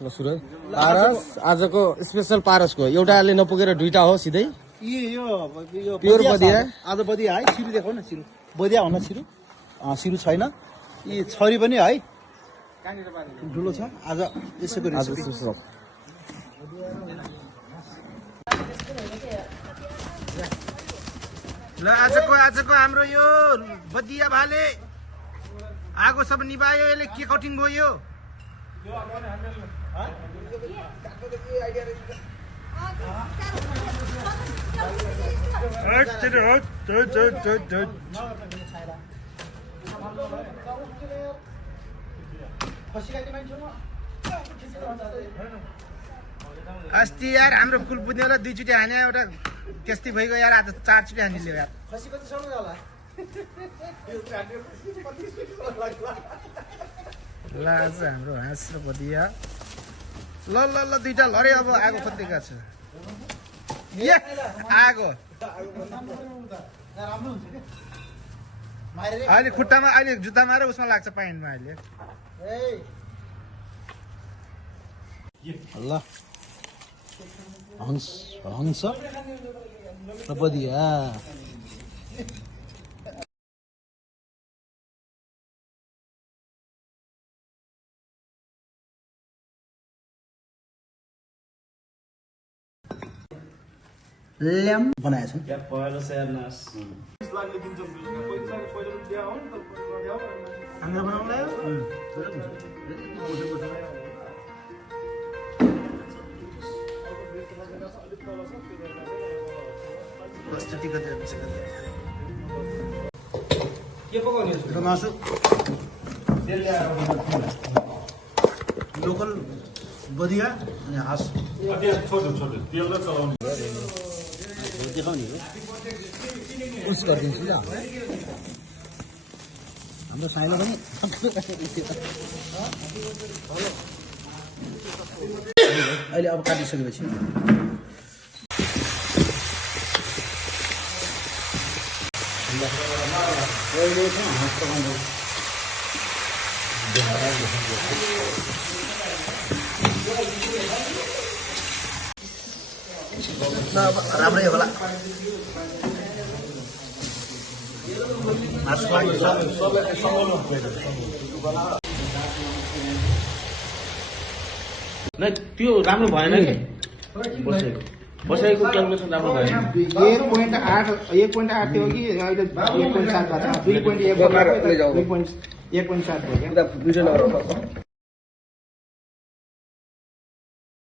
ल सुरु पारस आजको स्पेशल पारसको एउटाले नपुगेर दुईटा हो सिधै यो प्योर बदिया आज बदिया है सिरु देखाउ न सिरु बदिया हुन सिरु सिरु छैन यी छरी पनि है ठुलो छ आज यसैको रेसिपी ल आजको हाम्रो यो बदिया भाले आगो सब निभायो यसले के कटिङ गयो अस्ति यार हाम्रो फुल बुझ्नेलाई दुईचोटि हाने एउटा त्यस्तै भइगयो यार आज चारचोटि हानिले यार ल आज हाम्रो हाँस र बदिया ल ल ल दुईटा लरे अब आगो खोज्दैका छ आगो अहिले खुट्टामा अहिले जुत्तामा र उसमा लाग्छ पाइन्टमा अहिले ल हंस र बदिया ल्याम बनाएछ मासु लोकल बदिया अनि हाँस देखाउने हो उस गरिदिन्छु ल हाम्रो साइलो पनि अहिले अब काटिसकेपछि राम्रै होला त्यो राम्रो भएन कि बसाइको क्यालकुलेसन राम्रो भएन 1.8 थियो कि अहिले 1.7 भएको छ 2.1 2.7 भयो क्या